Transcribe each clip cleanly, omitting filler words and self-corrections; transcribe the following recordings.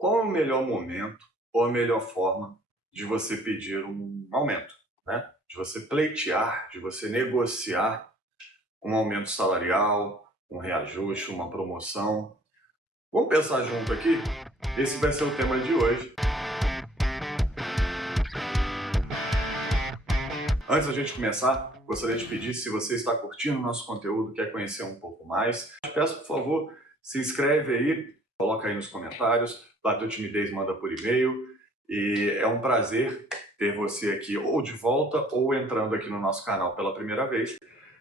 Qual é o melhor momento ou a melhor forma de você pedir um aumento, né? De você pleitear, de você negociar um aumento salarial, um reajuste, uma promoção. Vamos pensar junto aqui? Esse vai ser o tema de hoje. Antes da gente começar, gostaria de pedir, se você está curtindo o nosso conteúdo, quer conhecer um pouco mais, te peço, por favor, se inscreve aí, coloca aí nos comentários, bateu timidez, manda por e-mail. E é um prazer ter você aqui ou de volta ou entrando aqui no nosso canal pela primeira vez.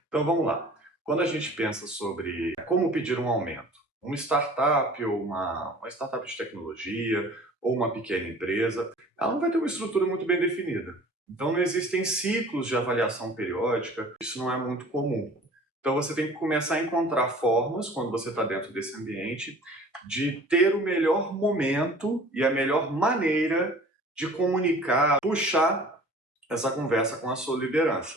Então vamos lá. Quando a gente pensa sobre como pedir um aumento, uma startup ou uma startup de tecnologia ou uma pequena empresa, ela não vai ter uma estrutura muito bem definida. Então não existem ciclos de avaliação periódica, isso não é muito comum. Então você tem que começar a encontrar formas, quando você está dentro desse ambiente, de ter o melhor momento e a melhor maneira de comunicar, puxar essa conversa com a sua liderança.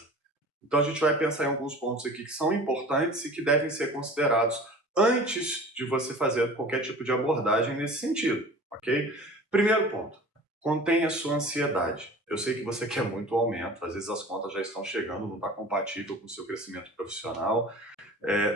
Então a gente vai pensar em alguns pontos aqui que são importantes e que devem ser considerados antes de você fazer qualquer tipo de abordagem nesse sentido, ok? Primeiro ponto, contenha a sua ansiedade. Eu sei que você quer muito aumento, às vezes as contas já estão chegando, não está compatível com o seu crescimento profissional.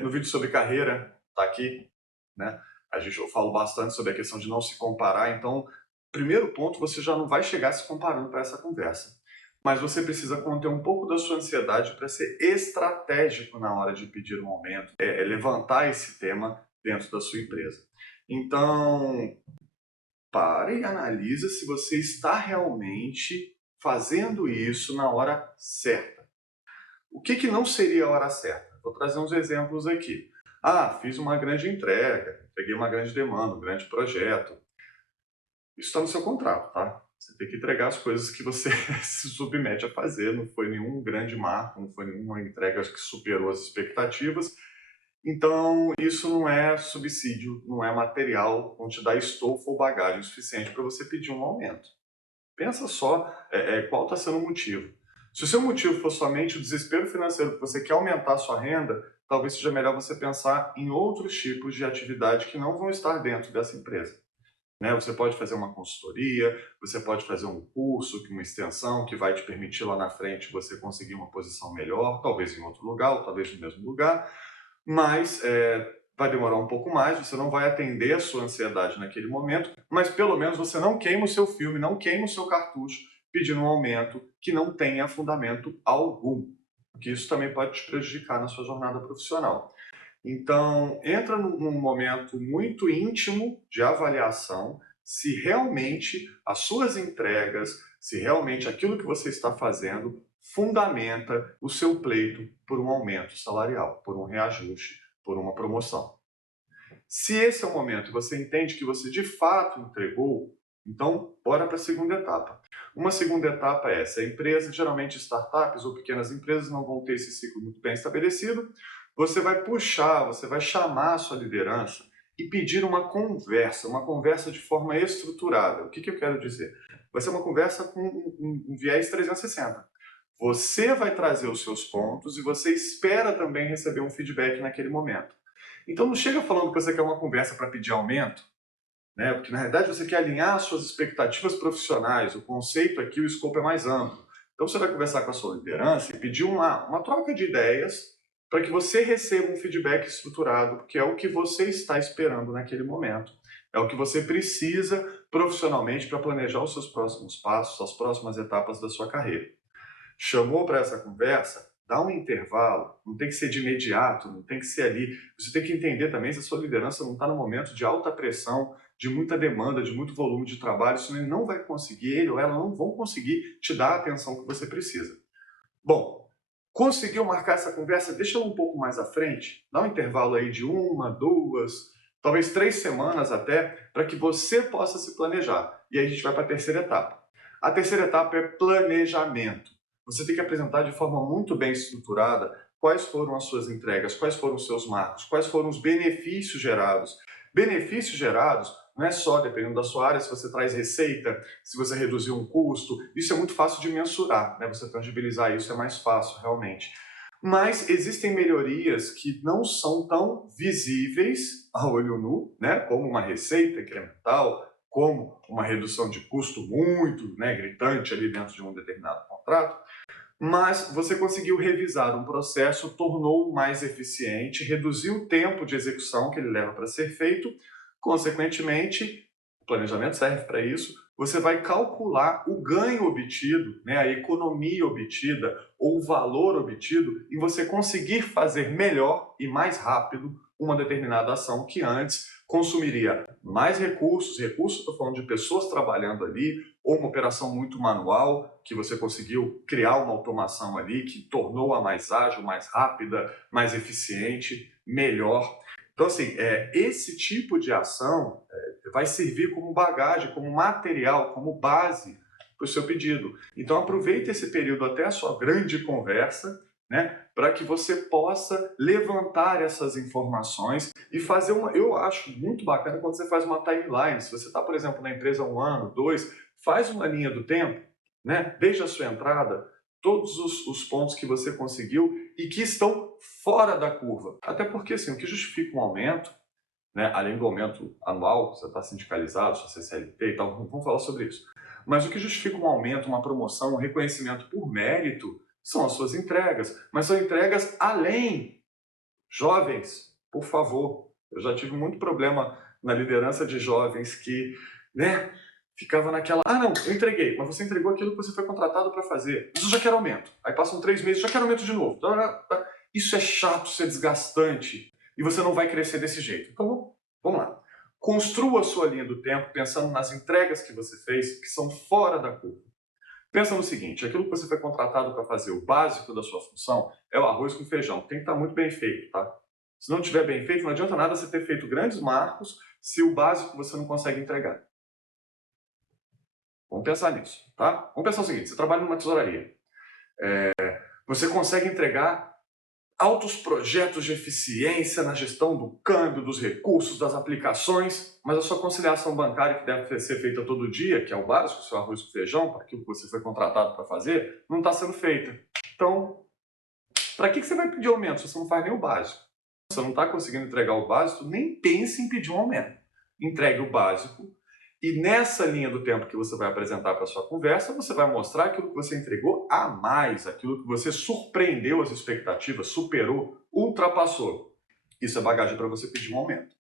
No vídeo sobre carreira, está aqui, né? Eu falo bastante sobre a questão de não se comparar, então, primeiro ponto, você já não vai chegar se comparando para essa conversa. Mas você precisa conter um pouco da sua ansiedade para ser estratégico na hora de pedir um aumento, levantar esse tema dentro da sua empresa. Então, pare e analisa se você está realmente fazendo isso na hora certa. O que não seria a hora certa? Vou trazer uns exemplos aqui. Fiz uma grande entrega, peguei uma grande demanda, um grande projeto. Isso está no seu contrato, tá? Você tem que entregar as coisas que você se submete a fazer. Não foi nenhum grande marco, não foi nenhuma entrega que superou as expectativas. Então, isso não é subsídio, não é material, não te dá estofo ou bagagem suficiente para você pedir um aumento. Pensa só qual está sendo o motivo. Se o seu motivo for somente o desespero financeiro, que você quer aumentar a sua renda, talvez seja melhor você pensar em outros tipos de atividade que não vão estar dentro dessa empresa. Você pode fazer uma consultoria, você pode fazer um curso, uma extensão que vai te permitir lá na frente você conseguir uma posição melhor, talvez em outro lugar, ou talvez no mesmo lugar, mas vai demorar um pouco mais, você não vai atender a sua ansiedade naquele momento, mas pelo menos você não queima o seu filme, não queima o seu cartucho pedindo um aumento que não tenha fundamento algum, porque isso também pode te prejudicar na sua jornada profissional. Então, entra num momento muito íntimo de avaliação se realmente as suas entregas, se realmente aquilo que você está fazendo fundamenta o seu pleito por um aumento salarial, por um reajuste, por uma promoção. Se esse é o momento e você entende que você de fato entregou, então bora para a segunda etapa. Uma segunda etapa é essa: a empresa, geralmente startups ou pequenas empresas, não vão ter esse ciclo muito bem estabelecido. Você vai puxar, você vai chamar a sua liderança e pedir uma conversa de forma estruturada. O que eu quero dizer? Vai ser uma conversa com um viés 360. Você vai trazer os seus pontos e você espera também receber um feedback naquele momento. Então não chega falando que você quer uma conversa para pedir aumento, né? Porque na realidade você quer alinhar as suas expectativas profissionais, o conceito aqui, o escopo é mais amplo. Então você vai conversar com a sua liderança e pedir uma troca de ideias para que você receba um feedback estruturado, porque é o que você está esperando naquele momento. É o que você precisa profissionalmente para planejar os seus próximos passos, as próximas etapas da sua carreira. Chamou para essa conversa, dá um intervalo, não tem que ser de imediato, não tem que ser ali. Você tem que entender também se a sua liderança não está no momento de alta pressão, de muita demanda, de muito volume de trabalho, senão ele não vai conseguir, ele ou ela não vão conseguir te dar a atenção que você precisa. Bom, conseguiu marcar essa conversa? Deixa ela um pouco mais à frente, dá um intervalo aí de 1, 2, talvez 3 semanas até, para que você possa se planejar. E aí a gente vai para a terceira etapa. A terceira etapa é planejamento. Você tem que apresentar de forma muito bem estruturada quais foram as suas entregas, quais foram os seus marcos, quais foram os benefícios gerados. Benefícios gerados não é só, dependendo da sua área, se você traz receita, se você reduziu um custo, isso é muito fácil de mensurar, né? Você tangibilizar isso é mais fácil, realmente. Mas existem melhorias que não são tão visíveis a olho nu, né? Como uma receita incremental, como uma redução de custo muito, né, gritante ali dentro de um determinado contrato, mas você conseguiu revisar um processo, tornou-o mais eficiente, reduziu o tempo de execução que ele leva para ser feito, consequentemente, o planejamento serve para isso, você vai calcular o ganho obtido, né, a economia obtida ou o valor obtido em você conseguir fazer melhor e mais rápido uma determinada ação que antes consumiria mais recursos, estou falando de pessoas trabalhando ali, ou uma operação muito manual, que você conseguiu criar uma automação ali que tornou-a mais ágil, mais rápida, mais eficiente, melhor. Então, assim, esse tipo de ação vai servir como bagagem, como material, como base para o seu pedido. Então, aproveite esse período até a sua grande conversa, né, para que você possa levantar essas informações e fazer uma... Eu acho muito bacana quando você faz uma timeline. Se você está, por exemplo, na empresa há 1 ano, 2, faz uma linha do tempo, né, desde a sua entrada, todos os pontos que você conseguiu e que estão fora da curva. Até porque, assim, o que justifica um aumento, né, além do aumento anual, você está sindicalizado, sua CLT e tal, vamos falar sobre isso. Mas o que justifica um aumento, uma promoção, um reconhecimento por mérito são as suas entregas. Mas são entregas além. Jovens, por favor, eu já tive muito problema na liderança de jovens que, né, ficava naquela, não, eu entreguei, mas você entregou aquilo que você foi contratado para fazer, mas eu já quero aumento. Aí passam 3 meses, já quero aumento de novo. Isso é chato, isso é desgastante e você não vai crescer desse jeito. Então, vamos lá. Construa a sua linha do tempo pensando nas entregas que você fez, que são fora da curva. Pensa no seguinte, aquilo que você foi contratado para fazer, o básico da sua função, é o arroz com feijão. Tem que estar muito bem feito, tá? Se não estiver bem feito, não adianta nada você ter feito grandes marcos se o básico você não consegue entregar. Vamos pensar nisso, tá? Vamos pensar o seguinte, você trabalha numa tesouraria. Você consegue entregar altos projetos de eficiência na gestão do câmbio, dos recursos, das aplicações, mas a sua conciliação bancária, que deve ser feita todo dia, que é o básico, o seu arroz com feijão, para aquilo que você foi contratado para fazer, não está sendo feita. Então, para que você vai pedir aumento se você não faz nem o básico? Se você não está conseguindo entregar o básico, nem pense em pedir um aumento. Entregue o básico e nessa linha do tempo que você vai apresentar para a sua conversa, você vai mostrar aquilo que você entregou a mais, aquilo que você surpreendeu as expectativas, superou, ultrapassou. Isso é bagagem para você pedir um aumento.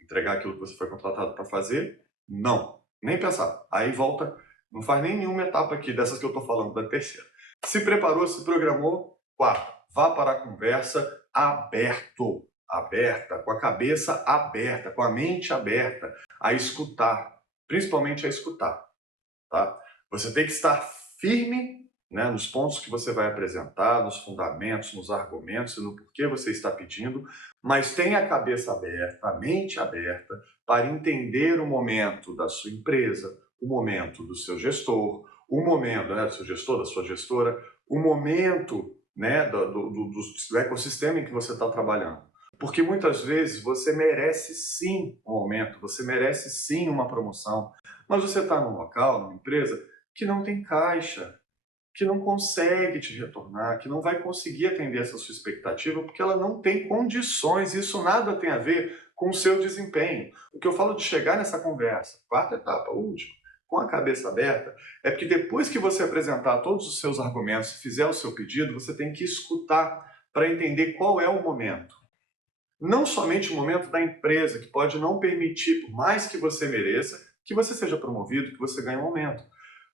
Entregar aquilo que você foi contratado para fazer? Não. Nem pensar. Aí volta, não faz nenhuma etapa aqui dessas que eu estou falando, da terceira. Se preparou, se programou? 4. Vá para a conversa aberto. Aberta, com a cabeça aberta, com a mente aberta, a escutar, principalmente a escutar, tá? Você tem que estar firme, né, nos pontos que você vai apresentar, nos fundamentos, nos argumentos e no porquê você está pedindo, mas tenha a cabeça aberta, a mente aberta, para entender o momento da sua empresa, o momento do seu gestor, o momento, né, do seu gestor, da sua gestora, o momento, né, do ecossistema em que você está trabalhando. Porque muitas vezes você merece sim um aumento, você merece sim uma promoção, mas você está num local, numa empresa, que não tem caixa, que não consegue te retornar, que não vai conseguir atender essa sua expectativa, porque ela não tem condições, isso nada tem a ver com o seu desempenho. O que eu falo de chegar nessa conversa, 4ª etapa, última, com a cabeça aberta, é porque depois que você apresentar todos os seus argumentos e fizer o seu pedido, você tem que escutar para entender qual é o momento. Não somente o momento da empresa, que pode não permitir, por mais que você mereça, que você seja promovido, que você ganhe um aumento,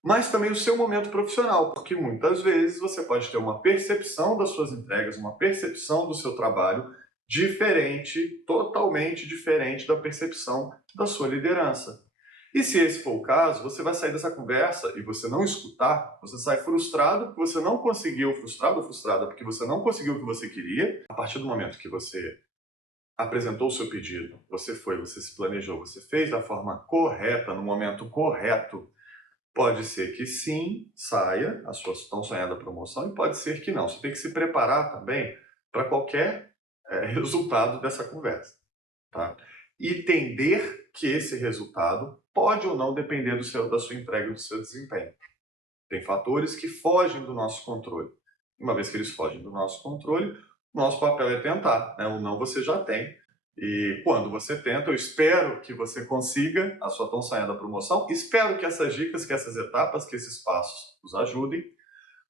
mas também o seu momento profissional, porque muitas vezes você pode ter uma percepção das suas entregas, uma percepção do seu trabalho diferente, totalmente diferente da percepção da sua liderança. E se esse for o caso, você vai sair dessa conversa e você não escutar, você sai frustrado porque você não conseguiu, frustrado ou frustrada porque você não conseguiu o que você queria. A partir do momento que você apresentou o seu pedido, você se planejou, você fez da forma correta, no momento correto, pode ser que sim, saia a sua tão sonhada promoção e pode ser que não. Você tem que se preparar também para qualquer resultado dessa conversa, tá? E entender que esse resultado pode ou não depender da sua entrega e do seu desempenho. Tem fatores que fogem do nosso controle. Uma vez que eles fogem do nosso controle, nosso papel é tentar, né? O não você já tem, E quando você tenta, eu espero que você consiga a sua tão sonhada promoção. Espero que essas dicas, que essas etapas, que esses passos nos ajudem.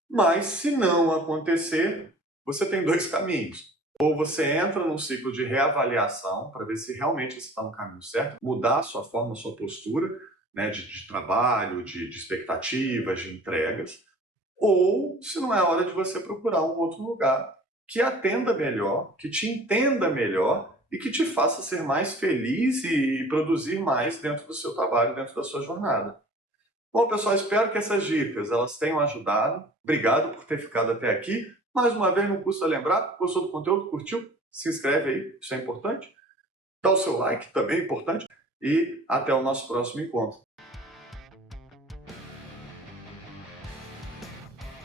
Mas se não acontecer, você tem dois caminhos. Ou você entra num ciclo de reavaliação para ver se realmente você está no caminho certo, mudar a sua forma, a sua postura, né, de trabalho, de expectativas, de entregas. Ou se não é hora de você procurar um outro lugar que atenda melhor, que te entenda melhor e que te faça ser mais feliz e produzir mais dentro do seu trabalho, dentro da sua jornada. Bom, pessoal, espero que essas dicas elas tenham ajudado. Obrigado por ter ficado até aqui. Mais uma vez, não custa lembrar, gostou do conteúdo, curtiu? Se inscreve aí, isso é importante. Dá o seu like, também é importante. E até o nosso próximo encontro.